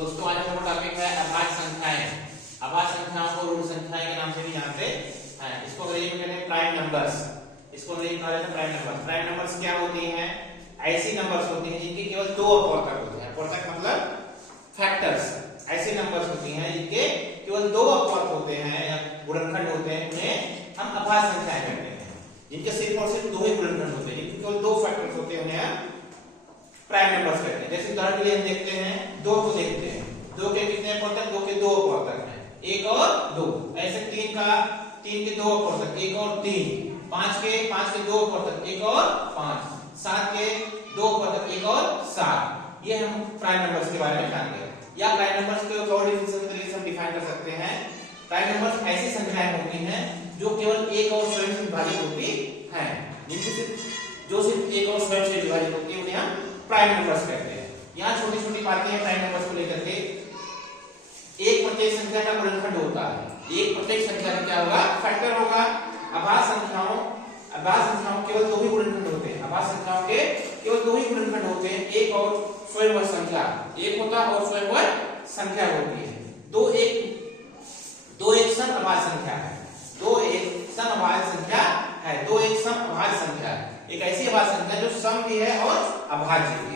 दोस्तों आज हमारा टॉपिक है अभाज्य संख्याएं। अभाज्य संख्याओं को ऋण संख्याएं के नाम से भी जानते हैं। इसको अंग्रेजी में कहते हैं प्राइम नंबर्स। इसको अंग्रेजी में कहा जाता है प्राइम नंबर्स। प्राइम नंबर्स क्या होती हैं? ऐसी नंबर्स होती हैं जिनके केवल दो अपवर्तक होते हैं। अपवर्तक मतलब फैक्टर्स। ऐसी नंबर्स होती हैं जिनके केवल दो अपवर्तक होते हैं या गुणनखंड होते हैं, उन्हें हम अभाज्य संख्याएं कहते हैं। जिनके सिर्फ और सिर्फ दो ही गुणनखंड होते हैं, जिनके केवल दो फैक्टर्स होते हैं, उन्हें प्राइम नंबर्स कहते हैं। जैसे उदाहरण के लिए हम देखते हैं, दो को देखते हैं। दो के कितने अपवर्तक? दो के दो अपवर्तक हैं, एक और दो। ऐसे तीन के दो अपवर्तक, एक और तीन। पांच के दो अपवर्तक, एक और पांच। सात के दो अपवर्तक, एक और सात। ये हम प्राइम नंबर्स के बारे में जानते हैं। या प्राइम नंबर्स को और डिफरेंशियल तरीके से हम डिफाइन कर सकते हैं। प्राइम नंबर्स ऐसी संख्याएं होती हैं जो केवल एक और स्वयं से विभाजित होती हैं। जो सिर्फ एक और स्वयं से विभाजित होती है, उन्हें हम प्राइम नंबर्स कहते हैं। यहाँ छोटी छोटी बातें हैं प्राइम नंबर्स को लेकर के। एक प्रत्येक संख्या का गुणनखंड होता है। एक प्रत्येक संख्या का क्या होगा? फैक्टर होगा। अभाज्य संख्याओं केवल दो ही गुणनखंड होते हैं। अभाज्य संख्याओं के केवल दो ही गुणनखंड होते हैं, एक और स्वयंवर संख्या। एक होता है और स्वयंवर संख्या होती है। दो एक सम अभाज्य संख्या है। दो एक सम अभाज्य संख्या है। एक ऐसी अभाज्य संख्या जो सम भी है और अभाज्य भी है।